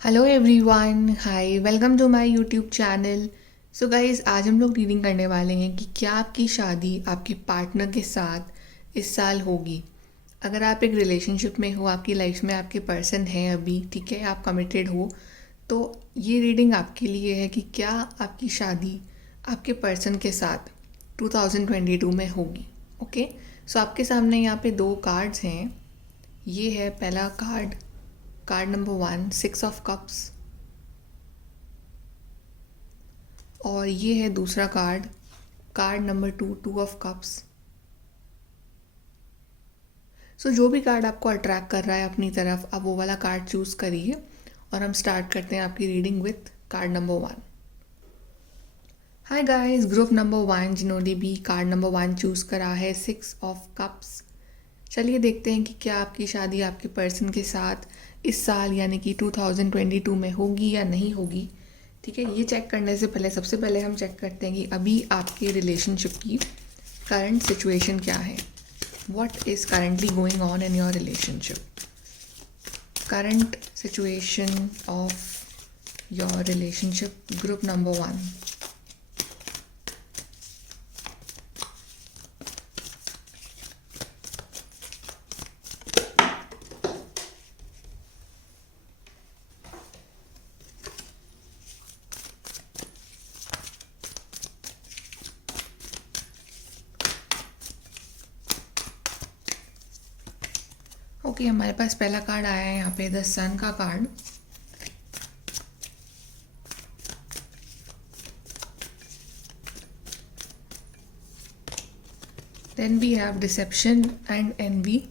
Hello everyone, hi, welcome to my YouTube channel. So guys, आज हम लोग reading करने वाले हैं कि क्या आपकी शादी आपके पार्टनर के साथ इस साल होगी। अगर आप एक रिलेशनशिप में हो, आपकी लाइफ में आपके पर्सन हैं अभी, ठीक है, आप कमिटेड हो, तो ये रीडिंग आपके लिए है कि क्या आपकी शादी आपके पर्सन के साथ 2022 में होगी। ओके। सो आपके सामने यहाँ पे दो कार्ड्स हैं। ये है पहला card, card number 1, 6 of cups. और ये है दूसरा card, card number 2, 2 of cups. So जो भी कार्ड आपको अट्रैक्ट कर रहा है अपनी तरफ, आप वो वाला कार्ड चूज़ करिए और हम स्टार्ट करते हैं आपकी reading with card number 1। Hi guys, group number 1 जिन्होंने भी कार्ड नंबर 1 चूज़ करा है, 6 ऑफ कप्स। चलिए देखते हैं कि क्या आपकी शादी आपके पर्सन के साथ इस साल यानी कि 2022 में होगी या नहीं होगी। ठीक है, ये चेक करने से पहले सबसे पहले हम चेक करते हैं कि अभी आपके रिलेशनशिप की करंट सिचुएशन क्या है। What is currently going on in your relationship. Current situation of your relationship, group number 1। Okay, हमारे पास पहला कार्ड आया है यहाँ पे, द सन का card. Then we have deception and envy.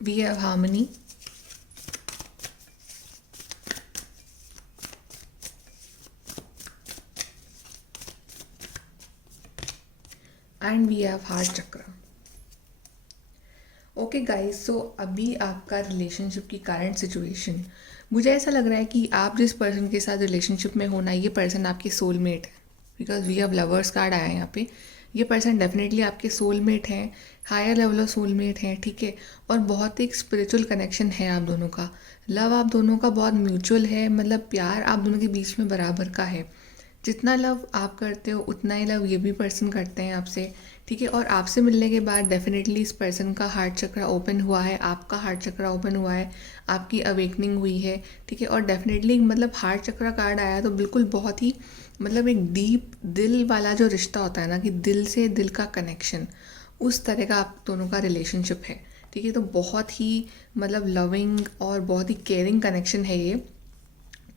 We have harmony. And we have heart chakra. Okay guys, so अभी आपका relationship की करंट सिचुएशन, मुझे ऐसा लग रहा है कि आप जिस पर्सन के साथ रिलेशनशिप में होना, ये पर्सन आपके सोलमेट है। Because we have lovers card आया है यहाँ पे। ये पर्सन डेफिनेटली आपके सोलमेट हैं, हायर लेवल ऑफ सोलमेट हैं, ठीक है। और बहुत एक स्पिरिचुअल कनेक्शन है आप दोनों का। लव आप दोनों का बहुत म्यूचुअल है, मतलब प्यार आप दोनों के बीच में बराबर का है। जितना लव आप करते हो उतना ही लव ये भी पर्सन करते हैं आपसे, ठीक है। और आपसे मिलने के बाद डेफिनेटली इस पर्सन का हार्ट चक्र ओपन हुआ है, आपका हार्ट चक्र ओपन हुआ है, आपकी अवेकनिंग हुई है, ठीक है। और डेफिनेटली मतलब हार्ट चक्र कार्ड आया तो बिल्कुल बहुत ही मतलब एक डीप दिल वाला जो रिश्ता होता है ना, कि दिल से दिल का कनेक्शन, उस तरह का आप दोनों का रिलेशनशिप है, ठीक है। तो बहुत ही मतलब लविंग और बहुत ही केयरिंग कनेक्शन है ये।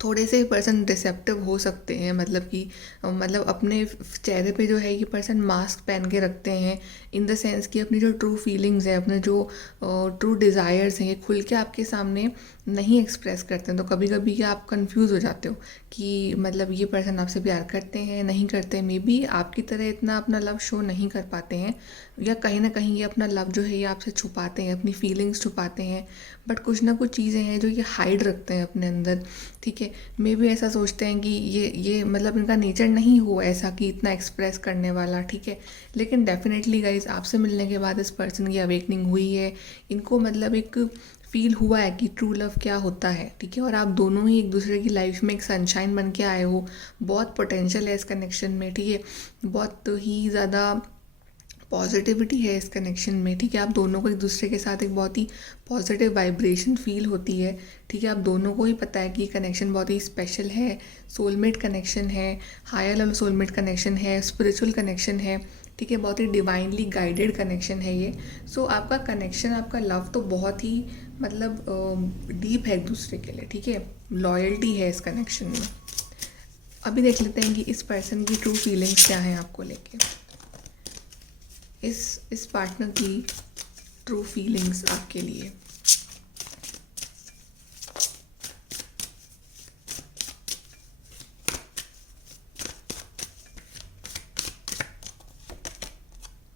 थोड़े से पर्सन रिसेप्टिव हो सकते हैं, मतलब कि मतलब अपने चेहरे पे जो है ये पर्सन मास्क पहन के रखते हैं, इन द सेंस कि अपनी जो ट्रू फीलिंग्स हैं, अपने जो ट्रू डिज़ायर्स हैं, ये खुल के आपके सामने नहीं एक्सप्रेस करते हैं। तो कभी कभी क्या आप कंफ्यूज हो जाते हो कि मतलब ये पर्सन आपसे प्यार करते हैं नहीं करते, मे बी आपकी तरह इतना अपना लव शो नहीं कर पाते हैं, या कहीं ना कहीं ये अपना लव जो है ये आपसे छुपाते हैं, अपनी फीलिंग्स छुपाते हैं। बट कुछ ना कुछ चीज़ें हैं जो ये हाइड रखते हैं अपने अंदर, ठीक है। मे भी ऐसा सोचते हैं कि ये मतलब इनका नेचर नहीं हो ऐसा कि इतना एक्सप्रेस करने वाला, ठीक है। लेकिन डेफिनेटली गाइज, आपसे मिलने के बाद इस पर्सन की अवेकनिंग हुई है, इनको मतलब एक फील हुआ है कि ट्रू लव क्या होता है, ठीक है। और आप दोनों ही एक दूसरे की लाइफ में एक सनशाइन बन के आए हो। बहुत पोटेंशियल है इस कनेक्शन में, ठीक है। बहुत ही ज़्यादा पॉजिटिविटी है इस कनेक्शन में, ठीक है। आप दोनों को एक दूसरे के साथ एक बहुत ही पॉजिटिव वाइब्रेशन फील होती है, ठीक है। आप दोनों को ही पता है कि ये कनेक्शन बहुत ही स्पेशल है, सोलमेट कनेक्शन है, हायर लेवल सोलमेट कनेक्शन है, स्पिरिचुअल कनेक्शन है, ठीक है। बहुत ही डिवाइनली गाइडेड कनेक्शन है ये। सो आपका कनेक्शन, आपका लव तो बहुत ही मतलब डीप है एक दूसरे के लिए, ठीक है। लॉयल्टी है इस कनेक्शन में। अभी देख लेते हैं कि इस पर्सन की ट्रू फीलिंग्स क्या हैं आपको लेके। इस पार्टनर की ट्रू फीलिंग्स आपके लिए।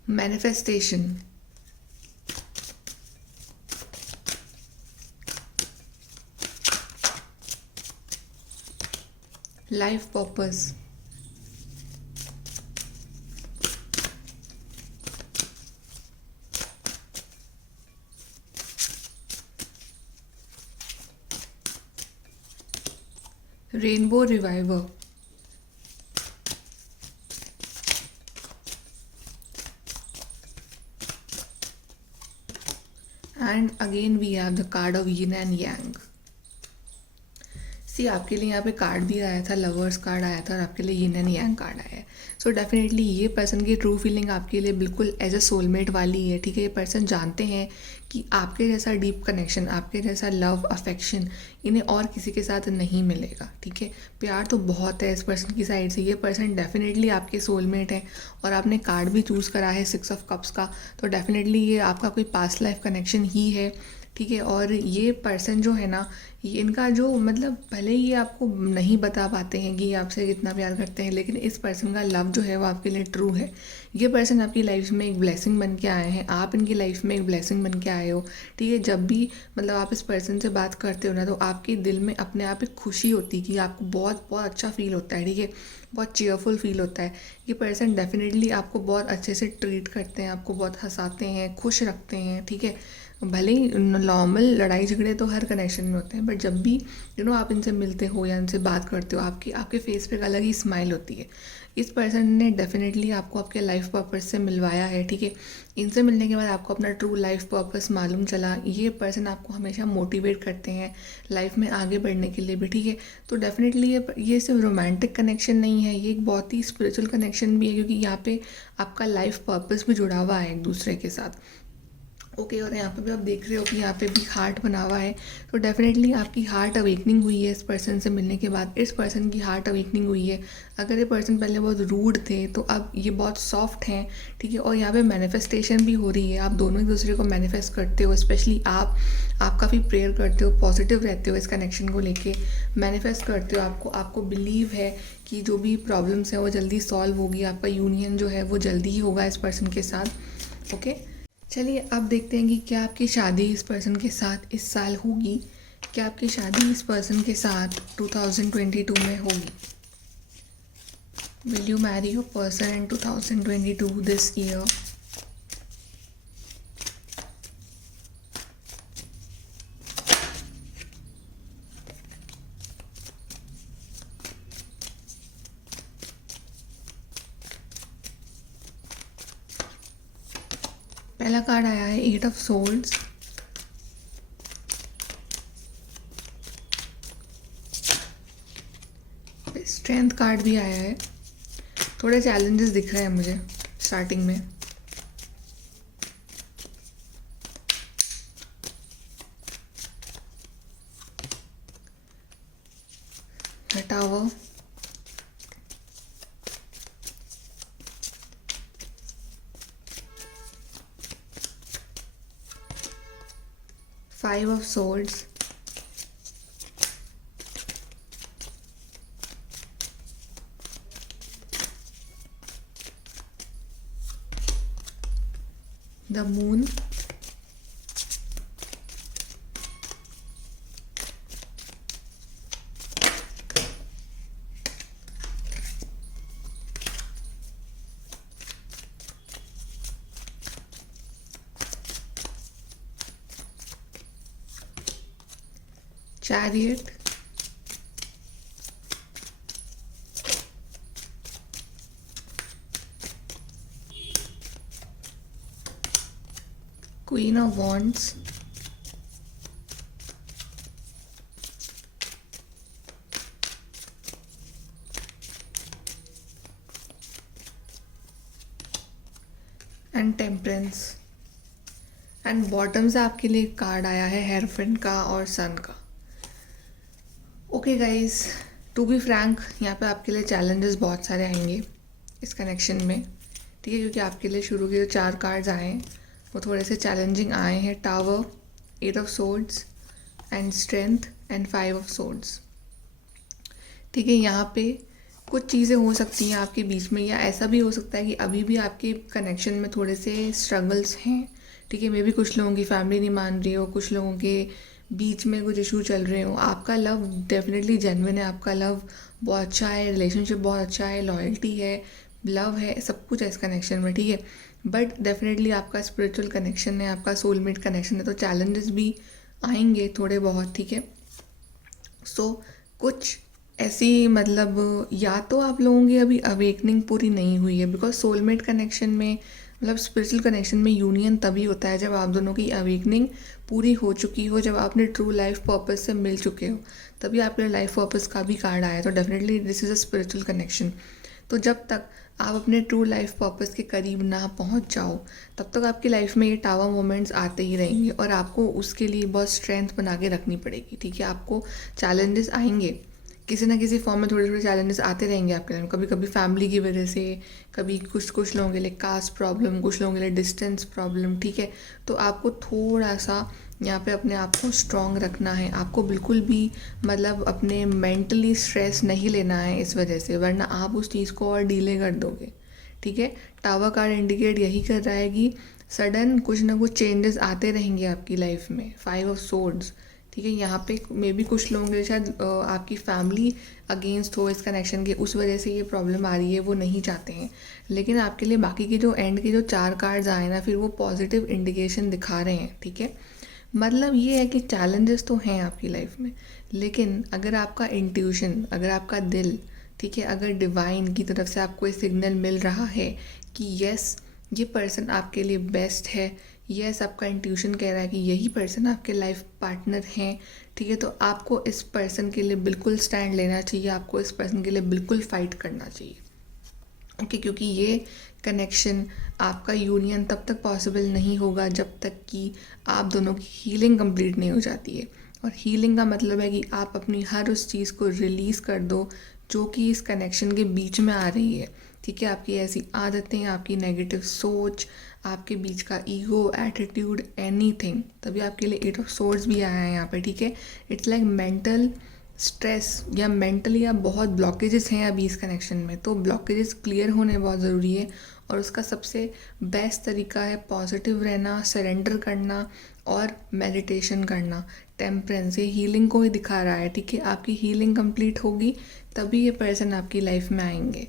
Manifestation, life purpose, rainbow reviver, and again we have the card of yin and yang. See आपके लिए यहाँ पे कार्ड भी आया था, लवर्स कार्ड आया था, और आपके लिए यिन एंड यांग कार्ड आया है। सो डेफिनेटली ये पर्सन की ट्रू फीलिंग आपके लिए बिल्कुल एज अ सोलमेट वाली है, ठीक है। ये पर्सन जानते हैं कि आपके जैसा डीप कनेक्शन, आपके जैसा लव अफेक्शन इन्हें और किसी के साथ नहीं मिलेगा, ठीक है। प्यार तो बहुत है इस पर्सन की साइड से, ये पर्सन डेफिनेटली आपके सोलमेट है। और आपने कार्ड भी चूज़ करा है 6 ऑफ कप्स का, तो डेफिनेटली ये आपका कोई पास्ट लाइफ कनेक्शन ही है, ठीक है। और ये पर्सन जो है ना, ये इनका जो मतलब भले ही ये आपको नहीं बता पाते हैं कि ये आपसे कितना प्यार करते हैं, लेकिन इस पर्सन का लव जो है वो आपके लिए ट्रू है। ये पर्सन आपकी लाइफ में एक ब्लेसिंग बन के आए हैं, आप इनकी लाइफ में एक ब्लेसिंग बन के आए हो, ठीक है। जब भी मतलब आप इस पर्सन से बात करते हो ना, तो आपके दिल में अपने आप एक खुशी होती है कि आपको बहुत बहुत अच्छा फील होता है, ठीक है। बहुत चीयरफुल फील होता है। ये पर्सन डेफिनेटली आपको बहुत अच्छे से ट्रीट करते हैं, आपको बहुत हंसाते हैं, खुश रखते हैं, ठीक है। भले ही नॉर्मल लड़ाई झगड़े तो हर कनेक्शन में होते हैं, बट जब भी आप इनसे मिलते हो या इनसे बात करते हो, आपके फेस पे एक अलग ही स्माइल होती है। इस पर्सन ने डेफिनेटली आपको आपके लाइफ पर्पस से मिलवाया है, ठीक है। इनसे मिलने के बाद आपको अपना ट्रू लाइफ पर्पस मालूम चला। ये पर्सन आपको हमेशा मोटिवेट करते हैं लाइफ में आगे बढ़ने के लिए भी, ठीक है। तो डेफिनेटली ये सिर्फ रोमांटिक कनेक्शन नहीं है, ये एक बहुत ही स्पिरिचुअल कनेक्शन भी है, क्योंकि यहाँ पे आपका लाइफ पर्पस भी जुड़ा हुआ है एक दूसरे के साथ। ओके, और यहाँ पे भी आप देख रहे हो कि यहाँ पे भी हार्ट बना हुआ है, तो डेफिनेटली आपकी हार्ट अवेकनिंग हुई है इस पर्सन से मिलने के बाद। इस पर्सन की हार्ट अवेकनिंग हुई है। अगर ये पर्सन पहले बहुत रूड थे, तो अब ये बहुत सॉफ्ट हैं, ठीक है। और यहाँ पे मैनिफेस्टेशन भी हो रही है, आप दोनों एक दूसरे को मैनिफेस्ट करते हो, स्पेशली आप काफ़ी प्रेयर करते हो, पॉजिटिव रहते हो इस कनेक्शन को लेके, मैनिफेस्ट करते हो। आपको बिलीव है कि जो भी प्रॉब्लम्स हैं वो जल्दी सॉल्व होगी, आपका यूनियन जो है वो जल्दी ही होगा इस पर्सन के साथ। ओके, चलिए अब देखते हैं कि क्या आपकी शादी इस पर्सन के साथ इस साल होगी। क्या आपकी शादी इस पर्सन के साथ 2022 में होगी? Will you Mary your person in 2022 this year? पहला कार्ड आया है 8 ऑफ सोल्ड्स, स्ट्रेंथ कार्ड भी आया है। थोड़े चैलेंजेस दिख रहे हैं मुझे स्टार्टिंग में। The tower, five of swords, the moon, chariot, queen of wands, and temperance. And bottom से आपके लिए कार्ड आया है हेयरफिन का और सन का। Okay guys, to be frank, यहाँ पे आपके लिए चैलेंजेस बहुत सारे आएंगे इस कनेक्शन में, ठीक है। क्योंकि आपके लिए शुरू के जो 4 कार्ड्स आए हैं वो थोड़े से चैलेंजिंग आए हैं। Tower, 8 of swords and strength and 5 of swords, ठीक है। यहाँ पे कुछ चीज़ें हो सकती हैं आपके बीच में, या ऐसा भी हो सकता है कि अभी भी आपके कनेक्शन में थोड़े से स्ट्रगल्स हैं, ठीक है। मे बी कुछ लोगों की फैमिली नहीं मान रही हो, कुछ लोगों के बीच में कुछ इशू चल रहे हो। आपका लव डेफिनेटली जेन्युइन है, आपका लव बहुत अच्छा है, रिलेशनशिप बहुत अच्छा है, लॉयल्टी है, लव है, सब कुछ है इस कनेक्शन में, ठीक है। बट डेफिनेटली आपका स्पिरिचुअल कनेक्शन है, आपका सोलमेट कनेक्शन है, तो चैलेंजेस भी आएंगे थोड़े बहुत, ठीक है। सो कुछ ऐसी मतलब या तो आप लोगों की अभी अवेकनिंग पूरी नहीं हुई है, बिकॉज सोलमेट कनेक्शन में मतलब स्पिरिचुअल कनेक्शन में यूनियन तभी होता है जब आप दोनों की अवेकनिंग पूरी हो चुकी हो, जब आपने ट्रू लाइफ पर्पस से मिल चुके हो, तभी आपके लाइफ पर्पस का भी कार्ड आया। तो definitely this is a spiritual connection. तो जब तक आप अपने ट्रू लाइफ पर्पस के करीब ना पहुंच जाओ, तब तक आपकी लाइफ में ये टावर मोमेंट्स आते ही रहेंगे और आपको उसके लिए बहुत स्ट्रेंथ बना के रखनी पड़ेगी। ठीक है, आपको चैलेंजेस आएंगे, किसी ना किसी फॉर्म में थोड़े थोड़े चैलेंजेस आते रहेंगे आपके लाइफ में। कभी कभी फैमिली की वजह से, कभी कुछ कुछ लोगों के लिए कास्ट प्रॉब्लम, कुछ लोगों के लिए डिस्टेंस प्रॉब्लम। ठीक है, तो आपको थोड़ा सा यहाँ पे अपने आप को स्ट्रॉन्ग रखना है। आपको बिल्कुल भी मतलब अपने मेंटली स्ट्रेस नहीं लेना है इस वजह से, वरना आप उस चीज़ को और डीले कर दोगे। ठीक है, टावर कार्ड इंडिकेट यही कर रहा है कि सडन कुछ ना कुछ चेंजेस आते रहेंगे आपकी लाइफ में। 5 ऑफ सोर्ड्स। ठीक है, यहाँ पे मे बी कुछ लोगों के लिए शायद आपकी फैमिली अगेंस्ट हो इस कनेक्शन के, उस वजह से ये प्रॉब्लम आ रही है, वो नहीं चाहते हैं। लेकिन आपके लिए बाकी के जो एंड के जो 4 कार्ड्स आए ना, फिर वो पॉजिटिव इंडिकेशन दिखा रहे हैं। ठीक है, मतलब ये है कि चैलेंजेस तो हैं आपकी लाइफ में, लेकिन अगर आपका इंट्यूशन, अगर आपका दिल, ठीक है, अगर डिवाइन की तरफ से आपको ये सिग्नल मिल रहा है कि यस ये पर्सन आपके लिए बेस्ट है, यस आपका इंट्यूशन कह रहा है कि यही पर्सन आपके लाइफ पार्टनर हैं, ठीक है, तो आपको इस पर्सन के लिए बिल्कुल स्टैंड लेना चाहिए, आपको इस पर्सन के लिए बिल्कुल फाइट करना चाहिए। ओके, क्योंकि ये कनेक्शन, आपका यूनियन तब तक पॉसिबल नहीं होगा जब तक कि आप दोनों की हीलिंग कंप्लीट नहीं हो जाती है। और हीलिंग का मतलब है कि आप अपनी हर उस चीज़ को रिलीज़ कर दो जो कि इस कनेक्शन के बीच में आ रही है। ठीक है, आपकी ऐसी आदतें, आपकी नेगेटिव सोच, आपके बीच का ईगो, एटीट्यूड, एनीथिंग। तभी आपके लिए 8 ऑफ सोर्ड्स भी आया है यहाँ पे। ठीक है, इट्स लाइक मेंटल स्ट्रेस या मेंटली आप बहुत ब्लॉकेजेस हैं अभी इस कनेक्शन में, तो ब्लॉकेजेस क्लियर होने बहुत ज़रूरी है। और उसका सबसे बेस्ट तरीका है पॉजिटिव रहना, सरेंडर करना और मेडिटेशन करना। टेम्परेंस ये हीलिंग को ही दिखा रहा है। ठीक है, आपकी हीलिंग कंप्लीट होगी तभी ये पर्सन आपकी लाइफ में आएंगे।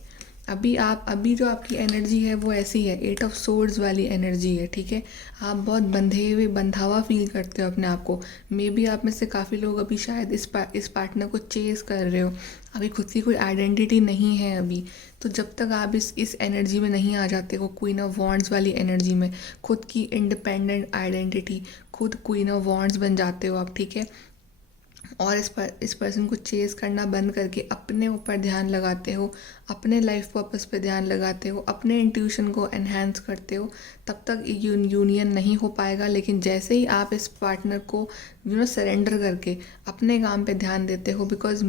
अभी जो आपकी एनर्जी है वो ऐसी है, 8 ऑफ सोर्ड्स वाली एनर्जी है। ठीक है, आप बहुत बंधावा फील करते हो अपने आप को। मे बी आप में से काफ़ी लोग अभी शायद इस पार्टनर को चेस कर रहे हो, अभी खुद की कोई आइडेंटिटी नहीं है अभी। तो जब तक आप इस एनर्जी में नहीं आ जाते हो, क्वीन ऑफ वॉन्ड्स वाली एनर्जी में, खुद की इंडिपेंडेंट आइडेंटिटी, खुद क्वीन ऑफ वॉन्ड्स बन जाते हो आप। ठीक है, और इस पर्सन को चेज़ करना बंद करके अपने ऊपर ध्यान लगाते हो, अपने लाइफ पर्पस पे ध्यान लगाते हो, अपने इंट्यूशन को एनहांस करते हो, तब तक यूनियन नहीं हो पाएगा। लेकिन जैसे ही आप इस पार्टनर को सरेंडर करके अपने काम पे ध्यान देते हो, because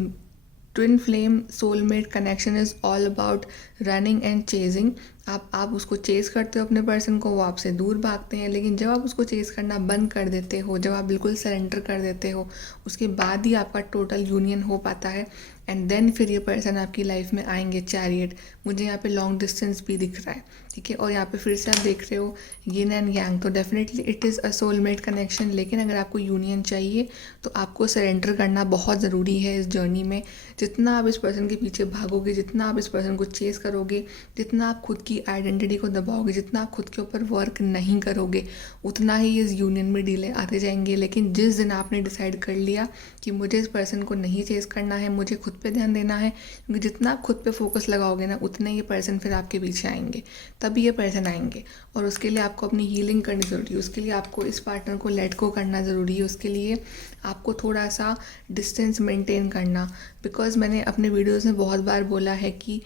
twin flame soulmate connection is all about running and chasing. आप उसको चेज़ करते हो अपने पर्सन को, वो आपसे दूर भागते हैं। लेकिन जब आप उसको चेज़ करना बंद कर देते हो, जब आप बिल्कुल सरेंडर कर देते हो, उसके बाद ही आपका टोटल यूनियन हो पाता है। एंड देन फिर ये पर्सन आपकी लाइफ में आएंगे। चैरियट, मुझे यहाँ पे लॉन्ग डिस्टेंस भी दिख रहा है। ठीक है, और यहाँ पे फिर से आप देख रहे हो यिन एंड यांग, तो definitely it is a soulmate connection. लेकिन अगर आपको यूनियन चाहिए तो आपको सरेंडर करना बहुत ज़रूरी है इस जर्नी में। जितना आप इस पर्सन के पीछे भागोगे, जितना आप इस पर्सन को चेस करोगे, जितना आप खुद की आइडेंटिटी को दबाओगे, जितना आप खुद के ऊपर वर्क नहीं करोगे, उतना ही इस यूनियन में डीले आते जाएंगे। लेकिन जिस दिन आपने डिसाइड कर लिया कि मुझे इस पर्सन को नहीं चेस करना है, मुझे खुद पे ध्यान देना है, क्योंकि जितना आप खुद पे फोकस लगाओगे ना, उतने ये पर्सन फिर आपके पीछे आएंगे, तभी ये पर्सन आएंगे। और उसके लिए आपको अपनी हीलिंग करनी ज़रूरी है, उसके लिए आपको इस पार्टनर को लेट गो करना ज़रूरी है, उसके लिए आपको थोड़ा सा डिस्टेंस मेंटेन करना। बिकॉज मैंने अपने वीडियोज़ में बहुत बार बोला है कि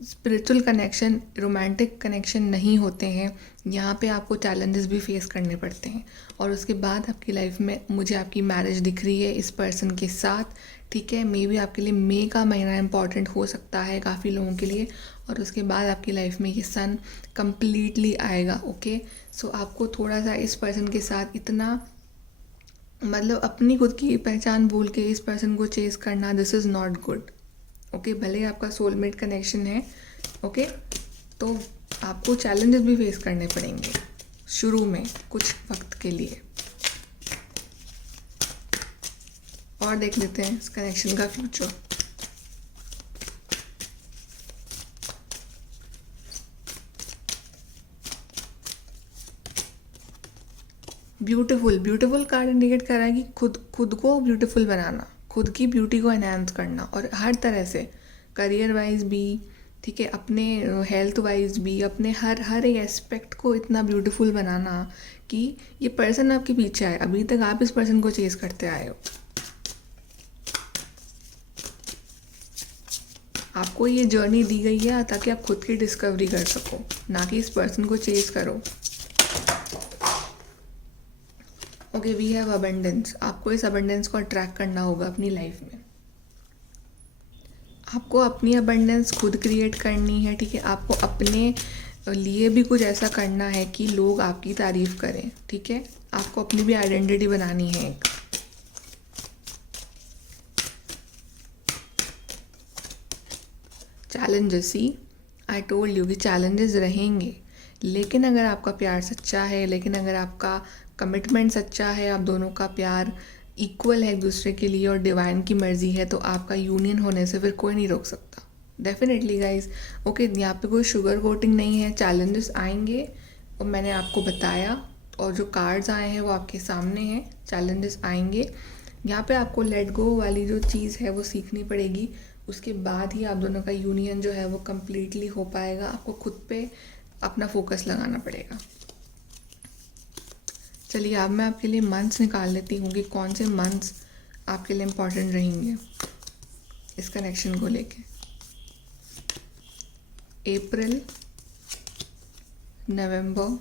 स्पिरिचुअल कनेक्शन रोमांटिक कनेक्शन नहीं होते हैं, यहाँ पे आपको चैलेंजेस भी फेस करने पड़ते हैं। और उसके बाद आपकी लाइफ में मुझे आपकी मैरिज दिख रही है इस पर्सन के साथ। ठीक है, मे बी आपके लिए मई का महीना इंपॉर्टेंट हो सकता है काफ़ी लोगों के लिए, और उसके बाद आपकी लाइफ में ये सन कम्प्लीटली आएगा। ओके, सो आपको थोड़ा सा इस पर्सन के साथ इतना मतलब अपनी खुद की पहचान भूल के इस पर्सन को चेस करना, this is not good. Okay, भले ही आपका सोलमेट कनेक्शन है, ओके, तो आपको चैलेंजेस भी फेस करने पड़ेंगे शुरू में कुछ वक्त के लिए। और देख लेते हैं इस कनेक्शन का फ्यूचर। ब्यूटीफुल कार्ड इंडिकेट कर रहा है कि खुद को ब्यूटीफुल बनाना। खुद की ब्यूटी को एनहांस करना, और हर तरह से करियर वाइज भी, ठीक है, अपने हेल्थ वाइज भी, अपने हर एक एस्पेक्ट को इतना ब्यूटीफुल बनाना कि ये पर्सन आपके पीछे आए। अभी तक आप इस पर्सन को चेस करते आए हो, आपको ये जर्नी दी गई है ताकि आप खुद की डिस्कवरी कर सको, ना कि इस पर्सन को चेस करो। Okay, we have abundance. आपको इस अबंडेंस को अट्रैक्ट करना होगा अपनी लाइफ में। आपको अपनी अबंडेंस खुद क्रिएट करनी है, ठीक है। आपको अपने लिए भी कुछ ऐसा करना है कि लोग आपकी तारीफ करें, ठीक है। आपको अपनी भी आइडेंटिटी बनानी है एक। Challenges, see I told you कि चैलेंजेस रहेंगे, लेकिन अगर आपका प्यार सच्चा है, लेकिन अगर आपका कमिटमेंट सच्चा है, आप दोनों का प्यार इक्वल है एक दूसरे के लिए और डिवाइन की मर्जी है, तो आपका यूनियन होने से फिर कोई नहीं रोक सकता। Definitely guys. ओके, यहाँ पे कोई शुगर कोटिंग नहीं है। चैलेंजेस आएंगे और मैंने आपको बताया, और जो कार्ड्स आए हैं वो आपके सामने हैं। चैलेंजेस आएंगे, यहाँ पे आपको लेट गो वाली जो चीज़ है वो सीखनी पड़ेगी। उसके बाद ही आप दोनों का यूनियन जो है वो कम्प्लीटली हो पाएगा। आपको खुद पे अपना फोकस लगाना पड़ेगा। चलिए, अब मैं आपके लिए मंथ्स निकाल लेती हूँ कि कौन से मंथ्स आपके लिए इम्पॉर्टेंट रहेंगे इस कनेक्शन को लेके। April, November,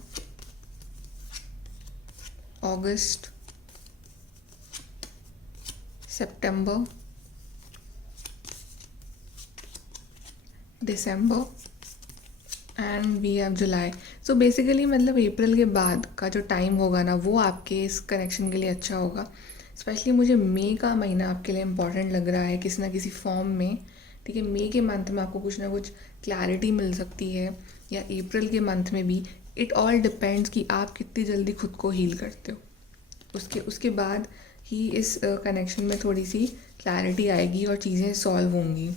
August, September, December and we have July. So basically मतलब अप्रैल के बाद का जो टाइम होगा ना, वो आपके इस कनेक्शन के लिए अच्छा होगा। स्पेशली मुझे मई का महीना आपके लिए इम्पॉर्टेंट लग रहा है किसी ना किसी फॉर्म में, ठीक है। मई के मंथ में आपको कुछ ना कुछ क्लैरिटी मिल सकती है, या अप्रैल के मंथ में भी। इट ऑल डिपेंड्स कि आप कितनी जल्दी खुद को हील करते हो। उसके बाद ही इस कनेक्शन में थोड़ी सी क्लैरिटी आएगी और चीज़ें सॉल्व होंगी।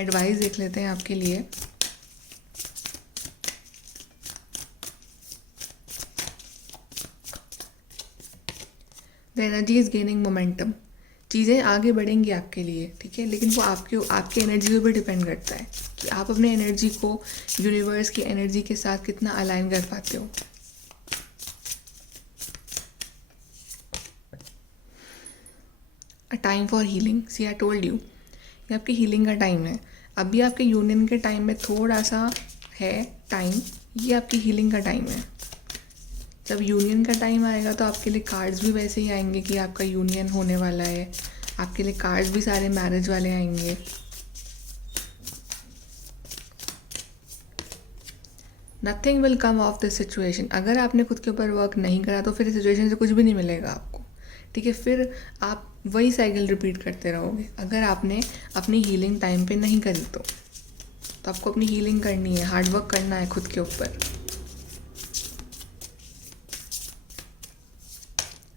एडवाइस देख लेते हैं आपके लिए। The energy is gaining momentum. चीज़ें आगे बढ़ेंगी आपके लिए, ठीक है, लेकिन वो आपके एनर्जी के ऊपर डिपेंड करता है कि आप अपने एनर्जी को यूनिवर्स की एनर्जी के साथ कितना अलाइन कर पाते हो। A time for healing, see I told you, ये आपकी हीलिंग का टाइम है। अभी आपके यूनियन के टाइम में थोड़ा सा है टाइम, ये आपकी हीलिंग का टाइम है। जब यूनियन का टाइम आएगा तो आपके लिए कार्ड्स भी वैसे ही आएंगे कि आपका यूनियन होने वाला है। आपके लिए कार्ड्स भी सारे मैरिज वाले आएंगे। Nothing will come of this situation. अगर आपने खुद के ऊपर वर्क नहीं करा तो फिर इस सिचुएशन से कुछ भी नहीं मिलेगा आपको, ठीक है। फिर आप वही साइकिल रिपीट करते रहोगे अगर आपने अपनी हीलिंग टाइम पे नहीं करी तो आपको अपनी हीलिंग करनी है, हार्ड वर्क करना है खुद के ऊपर।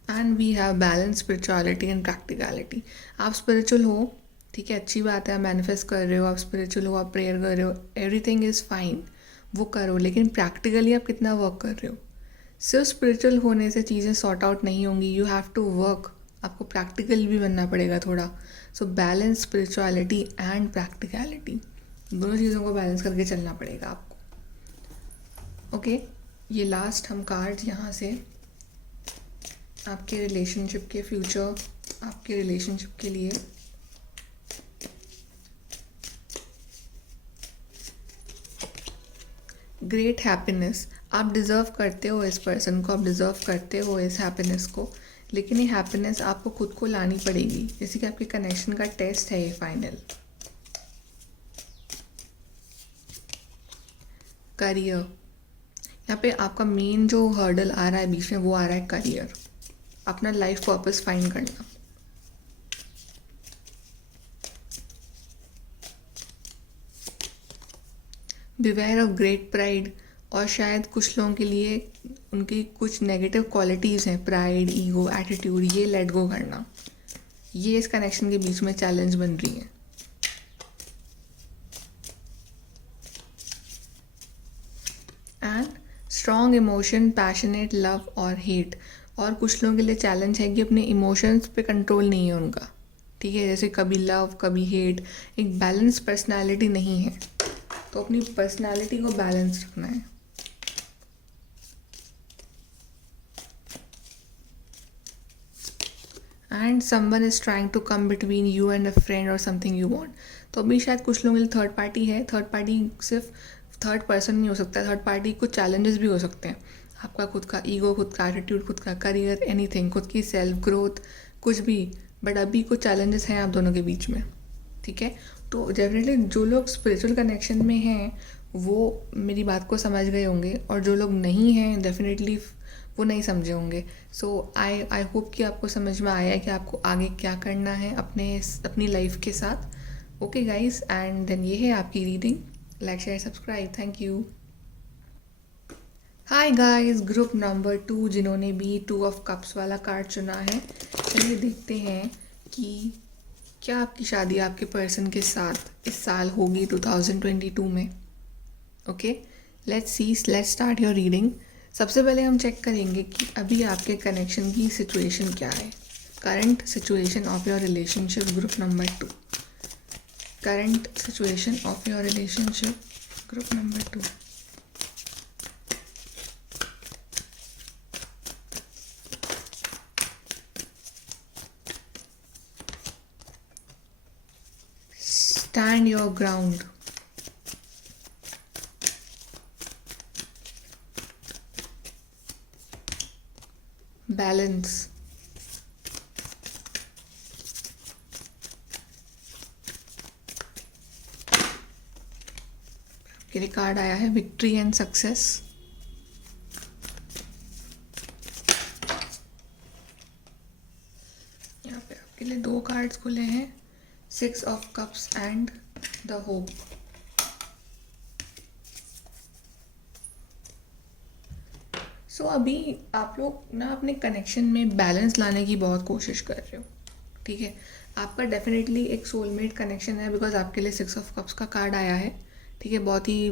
And we have balance spirituality and practicality. आप स्पिरिचुअल हो, ठीक है, अच्छी बात है, आप मैनिफेस्ट कर रहे हो, आप स्पिरिचुअल हो, आप प्रेयर कर रहे हो, एवरीथिंग इज़ फाइन, वो करो, लेकिन प्रैक्टिकली आप कितना वर्क कर रहे हो। सिर्फ स्पिरिचुअल होने से चीज़ें सॉर्ट आउट नहीं होंगी, यू हैव टू वर्क। आपको प्रैक्टिकल भी बनना पड़ेगा थोड़ा। So balance spirituality and practicality, दोनों चीज़ों को बैलेंस करके चलना पड़ेगा आपको। ओके, ये लास्ट हम कार्ड यहाँ से आपके रिलेशनशिप के फ्यूचर, आपके रिलेशनशिप के लिए। ग्रेट हैप्पीनेस, आप डिज़र्व करते हो इस पर्सन को, आप डिज़र्व करते हो इस हैप्पीनेस को, लेकिन ये हैप्पीनेस आपको खुद को लानी पड़ेगी। जैसे कि आपके कनेक्शन का टेस्ट है ये फाइनल। करियर, यहाँ पे आपका मेन जो हर्डल आ रहा है बीच में वो आ रहा है करियर, अपना लाइफ पर्पस फाइंड करना। बिवेयर ऑफ ग्रेट प्राइड, और शायद कुछ लोगों के लिए उनकी कुछ नेगेटिव क्वालिटीज़ हैं, प्राइड, ईगो, एटीट्यूड, ये लेट गो करना, ये इस कनेक्शन के बीच में चैलेंज बन रही है। And strong emotion, passionate love और हेट, और कुछ लोगों के लिए चैलेंज है कि अपने इमोशंस पे कंट्रोल नहीं है उनका, ठीक है, जैसे कभी लव कभी हेट, एक बैलेंस पर्सनालिटी नहीं है, तो अपनी पर्सनालिटी को बैलेंस रखना है। And someone is trying to come between you and a friend और समथिंग यू वांट। तो अभी शायद कुछ लोगों के लिए थर्ड पार्टी है। थर्ड पार्टी सिर्फ थर्ड पर्सन नहीं हो सकता, थर्ड पार्टी कुछ चैलेंजेस भी हो सकते हैं। आपका खुद का ईगो, खुद का एटीट्यूड, खुद का करियर, एनीथिंग, खुद की सेल्फ ग्रोथ, कुछ भी। बट अभी कुछ चैलेंजेस हैं आप दोनों के बीच में, ठीक है। तो डेफिनेटली जो लोग स्पिरिचुअल कनेक्शन में हैं वो मेरी बात को समझ गए होंगे, और जो लोग नहीं हैं डेफिनेटली वो नहीं समझे होंगे। सो आई होप कि आपको समझ में आया है कि आपको आगे क्या करना है अपनी लाइफ के साथ। ओके गाइस, एंड देन ये है आपकी reading. Like share subscribe, thank you. Hi guys, group number 2 जिन्होंने भी 2 ऑफ कप्स वाला कार्ड चुना है, चलिए देखते हैं कि क्या आपकी शादी आपके पर्सन के साथ इस साल होगी 2022 में। Okay, let's start your reading. सबसे पहले हम चेक करेंगे कि अभी आपके कनेक्शन की सिचुएशन क्या है। Current situation of your relationship, group number 2। Current situation of your relationship, group number 2। Stand your ground. Balance. आपके लिए कार्ड आया है विक्ट्री एंड सक्सेस। यहाँ पे आपके लिए 2 कार्ड्स खुले हैं, 6 of cups and the hope. So अभी आप लोग ना अपने कनेक्शन में बैलेंस लाने की बहुत कोशिश कर रहे हो, ठीक है। आपका डेफिनेटली एक सोलमेट कनेक्शन है, बिकॉज आपके लिए 6 ऑफ कप्स का कार्ड आया है, ठीक है। बहुत ही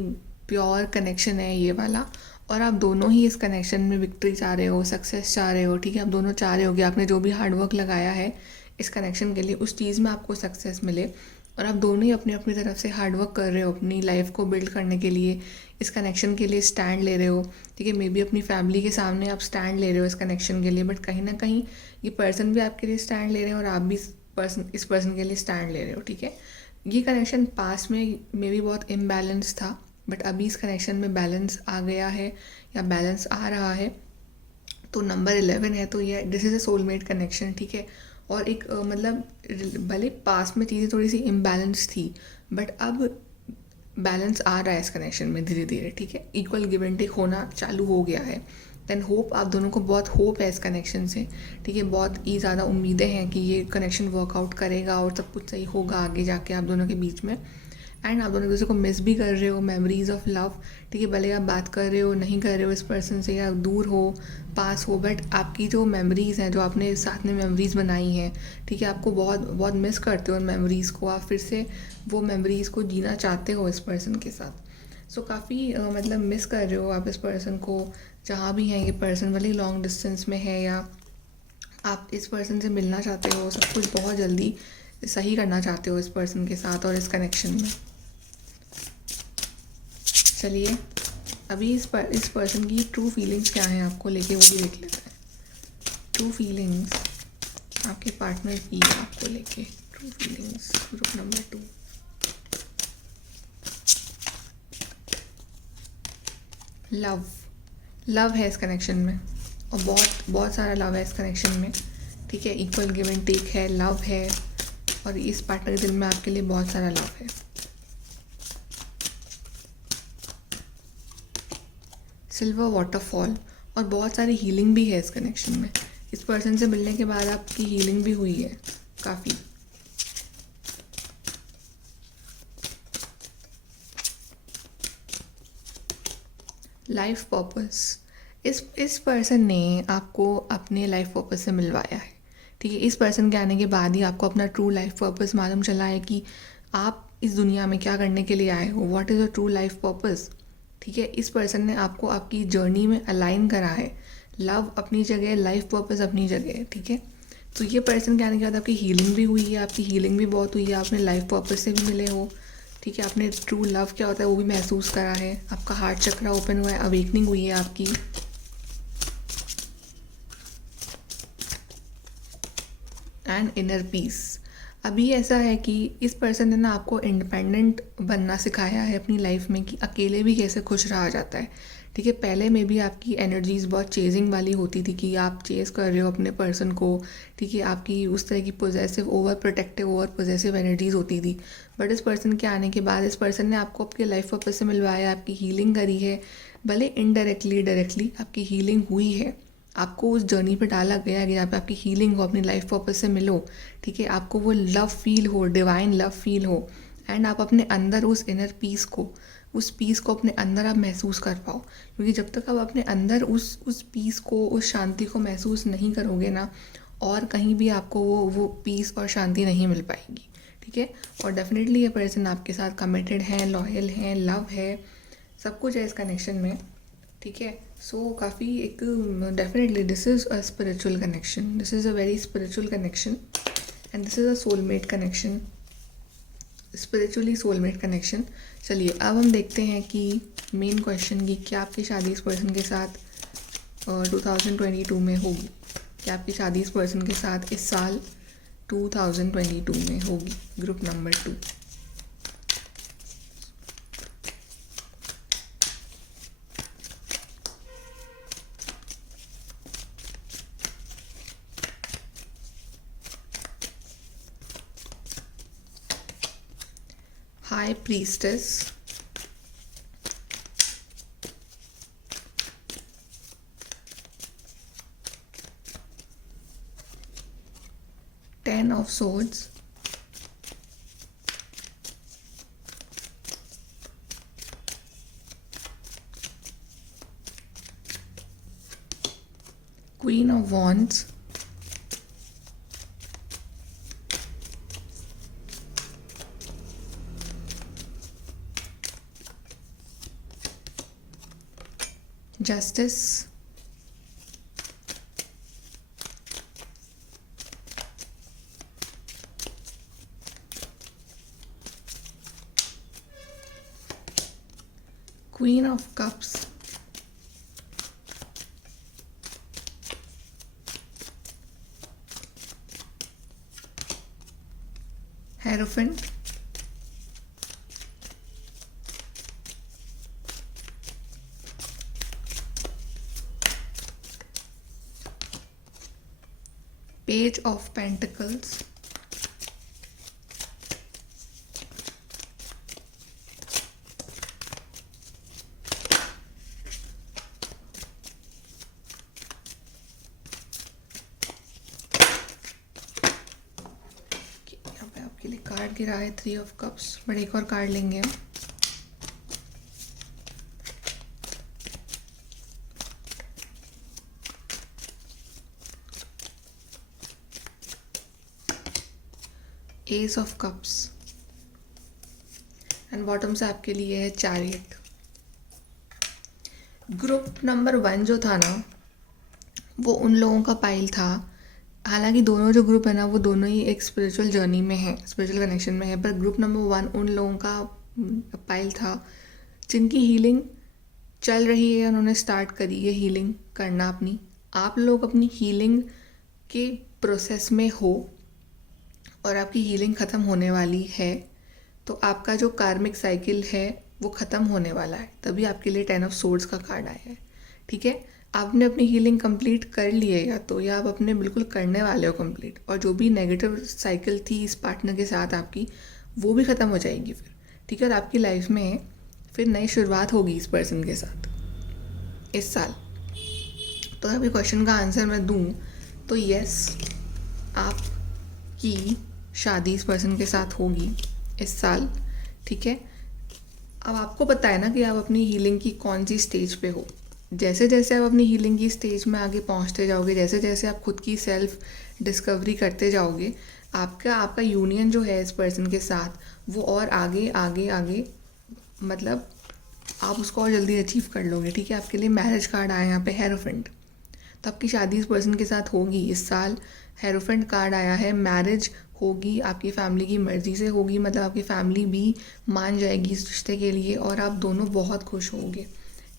प्योर कनेक्शन है ये वाला, और आप दोनों ही इस कनेक्शन में विक्ट्री चाह रहे हो, सक्सेस चाह रहे हो, ठीक है। आप दोनों चाह रहे हो कि आपने जो भी हार्डवर्क लगाया है इस कनेक्शन के लिए उस चीज़ में आपको सक्सेस मिले, और आप दोनों ही अपनी अपनी तरफ से हार्डवर्क कर रहे हो अपनी लाइफ को बिल्ड करने के लिए, इस कनेक्शन के लिए स्टैंड ले रहे हो, ठीक है। मे बी अपनी फैमिली के सामने आप स्टैंड ले रहे हो इस कनेक्शन के लिए, बट कहीं ना कहीं ये पर्सन भी आपके लिए स्टैंड ले रहे हैं और आप भी इस पर्सन के लिए स्टैंड ले रहे हो, ठीक है। ये कनेक्शन पास में मे बी बहुत इम्बैलेंस था, बट अभी इस कनेक्शन में बैलेंस आ गया है या बैलेंस आ रहा है। तो नंबर 11 है, तो ये this is a soulmate connection, ठीक है। और एक मतलब भले पास में चीज़ें थोड़ी सी इम्बैलेंस थी, बट अब बैलेंस आ रहा है इस कनेक्शन में धीरे धीरे, ठीक है। इक्वल गिव एंड टेक होना चालू हो गया है। देन होप, आप दोनों को बहुत होप है इस कनेक्शन से, ठीक है। बहुत ही ज़्यादा उम्मीदें हैं कि ये कनेक्शन वर्कआउट करेगा और सब कुछ सही होगा आगे जाके आप दोनों के बीच में। एंड आप दोनों एक दूसरे को मिस भी कर रहे हो, मेमोरीज ऑफ लव, ठीक है। भले आप बात कर रहे हो, नहीं कर रहे हो इस पर्सन से, या दूर हो, पास हो, बट आपकी जो मेमोरीज़ हैं, जो आपने साथ में मेमोरीज़ बनाई हैं, ठीक है, आपको बहुत बहुत मिस करते हो उन मेमोरीज़ को। आप फिर से वो मेमोरीज़ को जीना चाहते हो इस पर्सन के साथ। सो काफ़ी मतलब मिस कर रहे हो आप इस पर्सन को, जहाँ भी हैं ये पर्सन, भले लॉन्ग डिस्टेंस में है, या आप इस पर्सन से मिलना चाहते हो, सब कुछ बहुत जल्दी सही करना चाहते हो इस पर्सन के साथ और इस कनेक्शन में। चलिए अभी इस पर्सन की ट्रू फीलिंग्स क्या हैं आपको लेके, वो भी देख लेते हैं। ट्रू फीलिंग्स आपके पार्टनर की आपको लेके, true feelings, group number 2। Love है इस कनेक्शन में, और बहुत बहुत सारा लव है इस कनेक्शन में, ठीक है। इक्वल गिव एंड टेक है, लव है, और इस पार्टनर के दिल में आपके लिए बहुत सारा लव है। सिल्वर वाटरफॉल, और बहुत सारी हीलिंग भी है इस कनेक्शन में। इस पर्सन से मिलने के बाद आपकी हीलिंग भी हुई है काफ़ी। लाइफ पर्पस, इस पर्सन ने आपको अपने लाइफ पर्पस से मिलवाया है, ठीक है। इस पर्सन के आने के बाद ही आपको अपना ट्रू लाइफ पर्पस मालूम चला है कि आप इस दुनिया में क्या करने के लिए आए हो, what is a true life purpose, ठीक है। इस पर्सन ने आपको आपकी जर्नी में अलाइन करा है। लव अपनी जगह, लाइफ पर्पस अपनी जगह, ठीक है। तो ये पर्सन के आने के बाद आपकी हीलिंग भी हुई है, आपकी हीलिंग भी बहुत हुई है, आपने लाइफ पर्पस से भी मिले हो, ठीक है, आपने ट्रू लव क्या होता है वो भी महसूस करा है, आपका हार्ट चक्रा ओपन हुआ है, अवेकनिंग हुई है आपकी। And inner peace. अभी ऐसा है कि इस पर्सन ने ना आपको इंडिपेंडेंट बनना सिखाया है अपनी लाइफ में, कि अकेले भी कैसे खुश रहा जाता है, ठीक है। पहले में भी आपकी एनर्जीज बहुत चेजिंग वाली होती थी कि आप चेज़ कर रहे हो अपने पर्सन को, ठीक है, आपकी उस तरह की possessive over protective over possessive energies होती थी। बट इस पर्सन के आने के बाद इस पर्सन ने आपको आपके लाइफ पर्पस से मिलवाया, आपकी हीलिंग करी है, भले इनडायरेक्टली डायरेक्टली आपकी हीलिंग हुई है, आपको उस जर्नी पे डाला गया कि यहाँ पे आपकी हीलिंग हो, अपनी लाइफ पर्पस से मिलो, ठीक है, आपको वो लव फील हो, डिवाइन लव फील हो, एंड आप अपने अंदर उस इनर पीस को, उस पीस को अपने अंदर आप महसूस कर पाओ। क्योंकि जब तक आप अपने अंदर उस पीस को, उस शांति को महसूस नहीं करोगे ना, और कहीं भी आपको वो पीस और शांति नहीं मिल पाएगी, ठीक है। और डेफिनेटली ये पर्सन आपके साथ कमिटेड है, लॉयल है, लव है, सब कुछ है इस कनेक्शन में, ठीक है। सो काफ़ी एक definitely this is a spiritual connection, this is a very spiritual connection, and this is a soulmate connection, spiritually soulmate connection. चलिए अब हम देखते हैं कि मेन क्वेश्चन की, क्या आपकी शादी इस पर्सन के साथ 2022 में होगी, क्या आपकी शादी इस पर्सन के साथ इस साल 2022 में होगी। Group number 2। High priestess, ten of swords, queen of wands, justice, queen of cups, hierophant, page of pentacles, यहाँ पे आपके लिए कार्ड गिरा है 3 ऑफ कप्स, बट एक और कार्ड लेंगे हम। S of cups, and bottom से आपके लिए है चैरियट। ग्रुप नंबर 1 जो था ना, वो उन लोगों का पाइल था, हालांकि दोनों जो ग्रुप है ना वो दोनों ही एक स्पिरिचुअल जर्नी में है, स्पिरिचुअल कनेक्शन में है, पर ग्रुप नंबर 1 उन लोगों का पाइल था जिनकी हीलिंग चल रही है, उन्होंने स्टार्ट करी है हीलिंग करना अपनी। आप लोग अपनी हीलिंग के प्रोसेस में हो और आपकी हीलिंग ख़त्म होने वाली है, तो आपका जो कार्मिक साइकिल है वो ख़त्म होने वाला है, तभी आपके लिए 10 ऑफ सोर्ड्स का कार्ड आया है, ठीक है। आपने अपनी हीलिंग कंप्लीट कर ली है या आप अपने बिल्कुल करने वाले हो कंप्लीट, और जो भी नेगेटिव साइकिल थी इस पार्टनर के साथ आपकी, वो भी ख़त्म हो जाएगी फिर, ठीक है। और आपकी लाइफ में फिर नई शुरुआत होगी इस पर्सन के साथ इस साल। तो अभी क्वेश्चन का आंसर मैं दूँ तो यस, आपकी शादी इस पर्सन के साथ होगी इस साल, ठीक है। अब आपको पता है ना कि आप अपनी हीलिंग की कौन सी स्टेज पे हो। जैसे जैसे आप अपनी हीलिंग की स्टेज में आगे पहुंचते जाओगे, जैसे जैसे आप खुद की सेल्फ डिस्कवरी करते जाओगे, आपका यूनियन जो है इस पर्सन के साथ वो और आगे आगे आगे, मतलब आप उसको और जल्दी अचीव कर लोगे, ठीक है। आपके लिए मैरिज कार्ड आया यहाँ पे हेरोफेंट। तो आपकी शादी इस पर्सन के साथ होगी इस साल। हेरोफेंट कार्ड आया है, मैरिज होगी, आपकी फैमिली की मर्ज़ी से होगी, मतलब आपकी फैमिली भी मान जाएगी इस रिश्ते के लिए और आप दोनों बहुत खुश होंगे।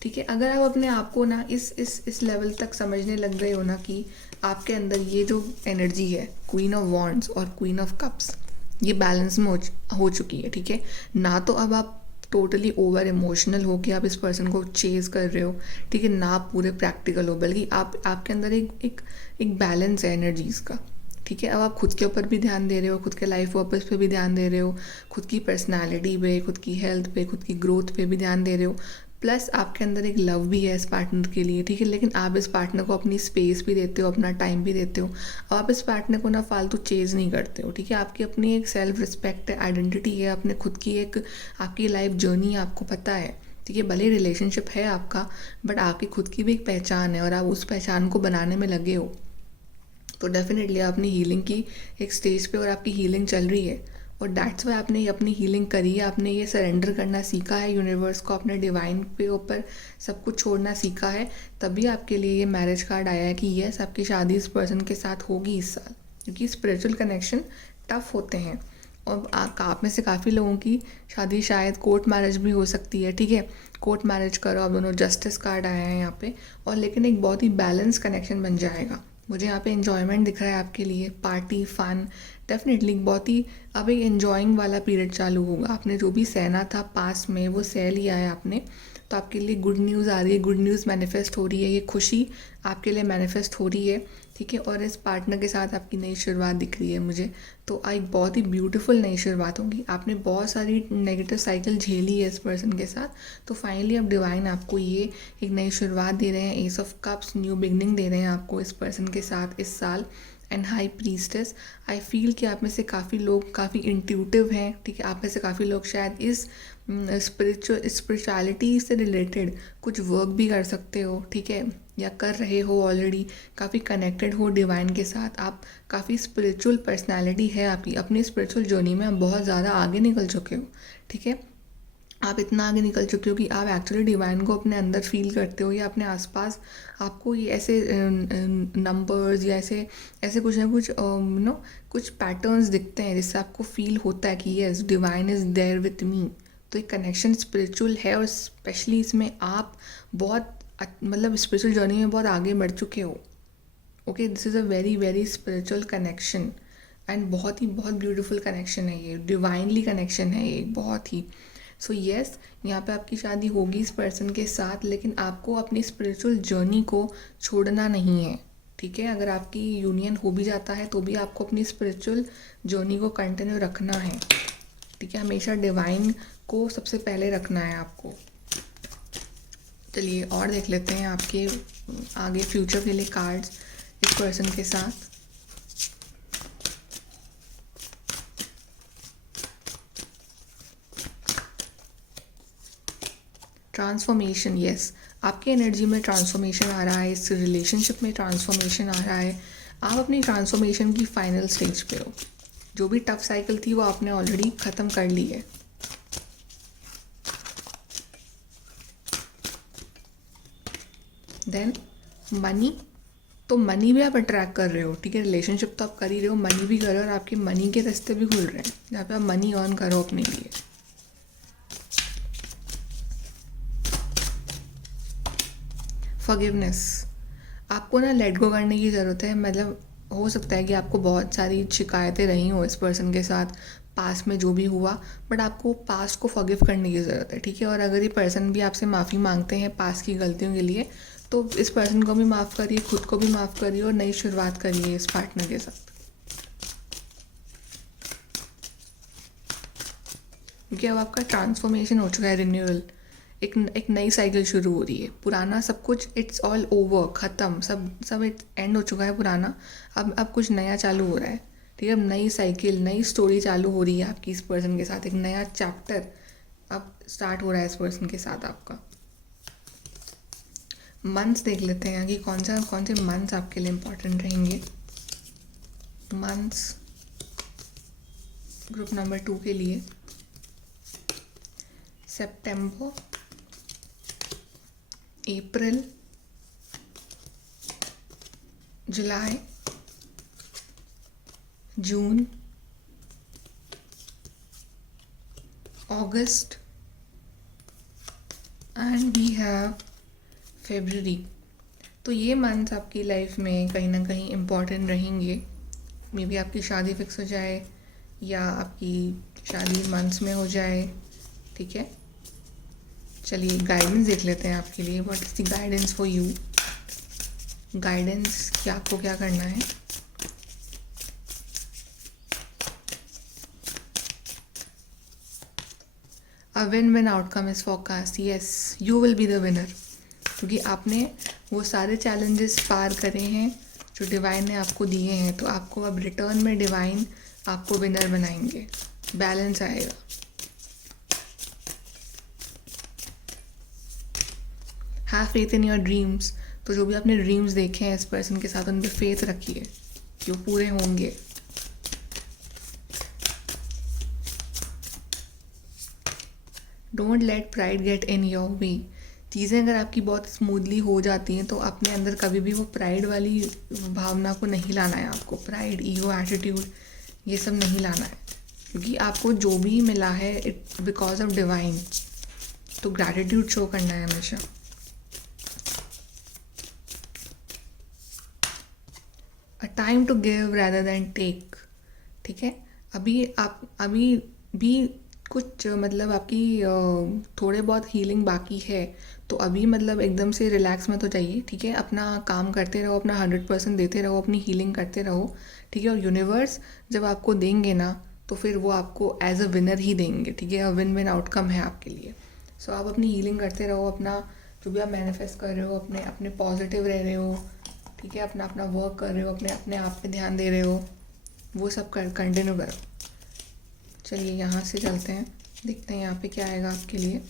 ठीक है, अगर आप अपने आप को ना इस लेवल तक समझने लग गए हो ना कि आपके अंदर ये जो एनर्जी है क्वीन ऑफ वॉन्ड्स और क्वीन ऑफ कप्स, ये बैलेंस में हो चुकी है। ठीक है, ना तो अब आप टोटली ओवर इमोशनल हो कि आप इस पर्सन को चेज़ कर रहे हो, ठीक है, ना आप पूरे प्रैक्टिकल हो, बल्कि आपके अंदर एक बैलेंस है एनर्जीज़ का। ठीक है, अब आप खुद के ऊपर भी ध्यान दे रहे हो, खुद के लाइफ पर्पस पे भी ध्यान दे रहे हो, खुद की पर्सनालिटी पे, खुद की हेल्थ पे, खुद की ग्रोथ पे भी ध्यान दे रहे हो, प्लस आपके अंदर एक लव भी है इस पार्टनर के लिए। ठीक है, लेकिन आप इस पार्टनर को अपनी स्पेस भी देते हो, अपना टाइम भी देते हो। अब आप इस पार्टनर को ना फालतू चेज़ नहीं करते हो। ठीक है, आपकी अपनी एक सेल्फ रिस्पेक्ट है, आइडेंटिटी है, अपने खुद की एक आपकी लाइफ जर्नी आपको पता है। ठीक है, भले रिलेशनशिप है आपका, बट आपकी खुद की भी एक पहचान है और आप उस पहचान को बनाने में लगे हो। तो डेफिनेटली आप अपनी हीलिंग की एक स्टेज पे और आपकी हीलिंग चल रही है और डैट्स वाई आपने अपनी हीलिंग करी है, आपने ये सरेंडर करना सीखा है यूनिवर्स को, अपने डिवाइन पे ऊपर सब कुछ छोड़ना सीखा है। तभी आपके लिए ये मैरिज कार्ड आया है कि यस, आपकी शादी इस पर्सन के साथ होगी इस साल, क्योंकि स्पिरिचुअल कनेक्शन टफ होते हैं और आप में से काफ़ी लोगों की शादी शायद कोर्ट मैरिज भी हो सकती है। ठीक है, कोर्ट मैरिज करो आप दोनों, जस्टिस कार्ड आया है यहाँ पे, और लेकिन एक बहुत ही बैलेंस कनेक्शन बन जाएगा। मुझे यहाँ पे एन्जॉयमेंट दिख रहा है आपके लिए, पार्टी फन, डेफिनेटली बहुत ही अब एक एन्जॉइंग वाला पीरियड चालू होगा। आपने जो भी सहना था पास में वो सह लिया है आपने, तो आपके लिए गुड न्यूज़ आ रही है, गुड न्यूज़ मैनिफेस्ट हो रही है, ये खुशी आपके लिए मैनिफेस्ट हो रही है। ठीक है, और इस पार्टनर के साथ आपकी नई शुरुआत दिख रही है मुझे, तो एक बहुत ही ब्यूटीफुल नई शुरुआत होगी। आपने बहुत सारी नेगेटिव साइकिल झेली है इस पर्सन के साथ, तो फाइनली अब डिवाइन आपको ये एक नई शुरुआत दे रहे हैं। Ace of cups, new beginning दे रहे हैं आपको इस पर्सन के साथ इस साल। And high priestess, I feel कि आप में से काफ़ी लोग काफ़ी इंट्यूटिव हैं। ठीक है, आप में से काफ़ी लोग शायद इस स्पिरिचुअलिटी से रिलेटेड कुछ वर्क भी कर सकते हो। ठीक है, या कर रहे हो ऑलरेडी, काफ़ी कनेक्टेड हो डिवाइन के साथ, आप काफ़ी स्पिरिचुअल पर्सनैलिटी है आपकी, अपनी स्पिरिचुअल जर्नी में आप बहुत ज़्यादा आगे निकल चुके हो। ठीक है, आप इतना आगे निकल चुके हो कि आप एक्चुअली डिवाइन को अपने अंदर फील करते हो या अपने आसपास आपको ये ऐसे नंबर्स या ऐसे ऐसे कुछ ना कुछ कुछ पैटर्न्स दिखते हैं जिससे आपको फील होता है कि yes, divine is there with me. तो एक कनेक्शन स्पिरिचुअल है और स्पेशली इसमें आप बहुत मतलब स्पिरिचुअल जर्नी में बहुत आगे बढ़ चुके हो। Okay, this is a very very spiritual connection and बहुत ब्यूटीफुल कनेक्शन है ये, डिवाइनली कनेक्शन है ये बहुत ही। सो येस, यहाँ पे आपकी शादी होगी इस पर्सन के साथ, लेकिन आपको अपनी स्पिरिचुअल जर्नी को छोड़ना नहीं है। ठीक है, अगर आपकी यूनियन हो भी जाता है तो भी आपको अपनी स्पिरिचुअल जर्नी को कंटिन्यू रखना है। ठीक है, हमेशा डिवाइन को सबसे पहले रखना है आपको। चलिए और देख लेते हैं आपके आगे फ्यूचर के लिए कार्ड्स इस पर्सन के साथ। ट्रांसफॉर्मेशन, यस, आपके एनर्जी में ट्रांसफॉर्मेशन आ रहा है, इस रिलेशनशिप में ट्रांसफॉर्मेशन आ रहा है। आप अपनी ट्रांसफॉर्मेशन की फाइनल स्टेज पे हो। जो भी टफ साइकिल थी वो आपने ऑलरेडी ख़त्म कर ली है। देन मनी, तो मनी भी आप अट्रैक्ट कर रहे हो। ठीक है, रिलेशनशिप तो आप कर ही रहे हो, मनी भी कर रहे हो और आपके मनी के रास्ते भी खुल रहे हैं जहाँ पे आप मनी अर्न करो अपने लिए। फॉरगिवनेस, आपको ना लेट गो करने की ज़रूरत है। मतलब हो सकता है कि आपको बहुत सारी शिकायतें रही हो इस पर्सन के साथ पास्ट में जो भी हुआ, बट आपको पास्ट को फॉरगिव करने की ज़रूरत है। ठीक है, और अगर ये पर्सन भी आपसे माफ़ी मांगते हैं पास्ट की गलतियों के लिए, तो इस पर्सन को भी माफ़ करिए, खुद को भी माफ़ करिए और नई शुरुआत करिए इस पार्टनर के साथ, क्योंकि अब आपका ट्रांसफॉर्मेशन हो चुका है, रिन्यूअल, एक नई साइकिल शुरू हो रही है। पुराना सब कुछ इट्स ऑल ओवर, ख़त्म, सब इट एंड हो चुका है पुराना। अब कुछ नया चालू हो रहा है। ठीक है, अब नई साइकिल, नई स्टोरी चालू हो रही है आपकी इस पर्सन के साथ, एक नया चैप्टर अब स्टार्ट हो रहा है इस पर्सन के साथ आपका। मंथ्स देख लेते हैं कि कौन से मंथ्स आपके लिए इम्पोर्टेंट रहेंगे। मंथ्स ग्रुप नंबर 2 के लिए सितंबर, अप्रैल, जुलाई, जून, अगस्त एंड वी हैव फेब्रुअरी। तो ये मंथ्स आपकी लाइफ में कहीं ना कहीं इम्पॉर्टेंट रहेंगे। मे बी आपकी शादी फिक्स हो जाए या आपकी शादी मंथ्स में हो जाए, ठीक है। चलिए गाइडेंस देख लेते हैं आपके लिए। What is the guidance for you? Guidance कि आपको क्या करना है। A win win outcome is forecast. Yes, you will be the winner, क्योंकि आपने वो सारे चैलेंजेस पार करे हैं जो डिवाइन ने आपको दिए हैं। तो आपको अब रिटर्न में डिवाइन आपको विनर बनाएंगे, बैलेंस आएगा। Have faith in your dreams. तो जो भी आपने ड्रीम्स देखे हैं इस पर्सन के साथ, उन पे फेथ रखिए कि वो पूरे होंगे। Don't let pride get in your way. चीज़ें अगर आपकी बहुत स्मूथली हो जाती हैं तो अपने अंदर कभी भी वो प्राइड वाली भावना को नहीं लाना है आपको। प्राइड, ईगो, एटीट्यूड, ये सब नहीं लाना है, क्योंकि आपको जो भी मिला है इट बिकॉज ऑफ डिवाइन। तो ग्रैटिट्यूड शो करना है हमेशा। A time to give rather than take, ठीक है। अभी भी कुछ मतलब आपकी थोड़े बहुत हीलिंग बाकी है, तो अभी मतलब एकदम से रिलैक्स मत हो जाइए, ठीक है। अपना काम करते रहो, अपना 100% देते रहो, अपनी हीलिंग करते रहो, ठीक है। और यूनिवर्स जब आपको देंगे ना, तो फिर वो आपको एज अ विनर ही देंगे, ठीक है। विन विन आउटकम है आपके लिए। सो आप अपनी हीलिंग करते रहो, अपना जो भी आप मैनिफेस्ट कर रहे हो, अपने अपने पॉजिटिव रह रहे हो, ठीक है। अपना अपना वर्क कर रहे हो, अपने अपने आप पे ध्यान दे रहे हो, वो सब कंटिन्यू करो। चलिए यहाँ से चलते हैं, देखते हैं यहाँ पे क्या आएगा आपके लिए।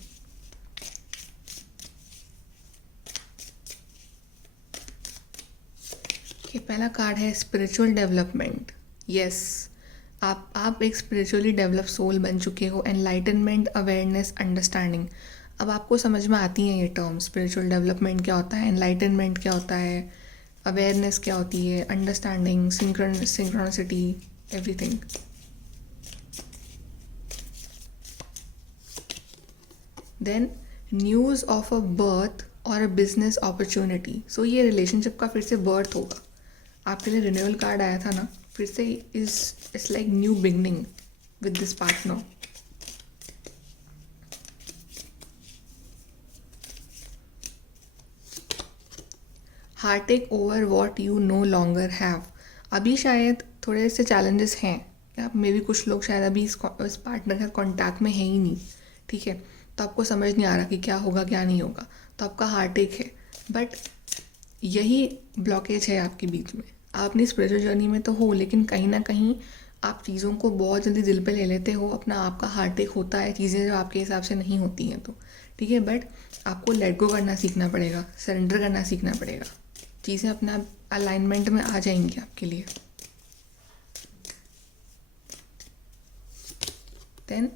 कि पहला कार्ड है स्पिरिचुअल डेवलपमेंट। यस, आप एक स्पिरिचुअली डेवलप सोल बन चुके हो। Enlightenment, awareness, understanding. अब आपको समझ में आती हैं ये टर्म। स्पिरिचुअल डेवलपमेंट क्या होता है, एनलाइटनमेंट क्या होता है, अवेयरनेस क्या होती है, understanding, synchronicity, everything. Then news of a birth और अ बिजनेस अपॉर्चुनिटी। सो ये रिलेशनशिप का फिर से बर्थ होगा। आपके लिए रिन्यूअल कार्ड आया था ना, फिर से it's like new beginning with this partner. Heart take over what you no longer have. अभी शायद थोड़े से चैलेंजेस हैं, या मे बी कुछ लोग शायद अभी इस पार्टनर के कॉन्टैक्ट में है ही नहीं, ठीक है। तो आपको समझ नहीं आ रहा कि क्या होगा क्या नहीं होगा, तो आपका हार्ट टेक है। बट यही ब्लॉकेज है आपके बीच में। आप अपनी स्पिरिचुअल जर्नी में तो हो, लेकिन कहीं ना कहीं आप चीज़ों को बहुत जल्दी दिल पे ले लेते हो। अपना आपका हार्ट टेक होता है, चीज़ें जो आपके हिसाब से नहीं होती हैं, तो ठीक है। बट आपको लेट गो करना सीखना पड़ेगा, सरेंडर करना सीखना पड़ेगा। चीज़ें अपना अलाइनमेंट में आ जाएंगी आपके लिए। Then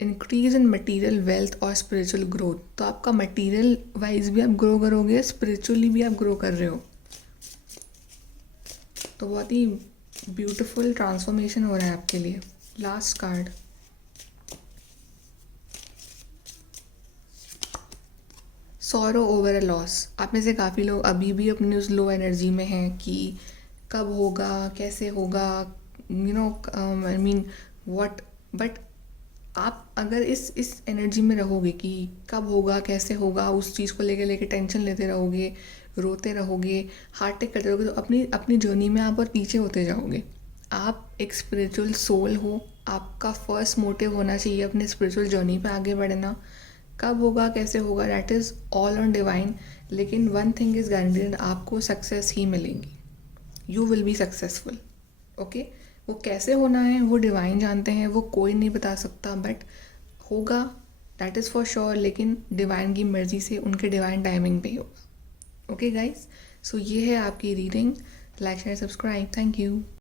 increase in material wealth और स्पिरिचुअल ग्रोथ। तो आपका मटेरियल वाइज भी आप ग्रो करोगे, स्पिरिचुअली भी आप ग्रो कर रहे हो। तो बहुत ही ब्यूटीफुल ट्रांसफॉर्मेशन हो रहा है आपके लिए। Last card, sorrow over a loss. आप में से काफ़ी लोग अभी भी अपनी उस लो एनर्जी में हैं कि कब होगा, कैसे होगा, you know, I mean what. But आप अगर इस एनर्जी में रहोगे कि कब होगा, कैसे होगा, उस चीज़ को लेके टेंशन लेते रहोगे, रोते रहोगे, हार्ट टेक करते रहोगे, तो अपनी अपनी जर्नी में आप और पीछे होते जाओगे। आप एक स्पिरिचुअल सोल हो, आपका फर्स्ट मोटिव होना चाहिए अपने स्पिरिचुअल जर्नी पे आगे बढ़ना। कब होगा, कैसे होगा, that is all on divine. लेकिन वन थिंग इज़ गारंटीड, आपको सक्सेस ही मिलेगी। You will be successful, okay. वो कैसे होना है वो डिवाइन जानते हैं, वो कोई नहीं बता सकता, बट होगा, दैट इज़ फॉर श्योर। लेकिन डिवाइन की मर्ज़ी से, उनके डिवाइन टाइमिंग पे ही होगा। ओके गाइस, सो ये है आपकी reading. Like share subscribe, thank you.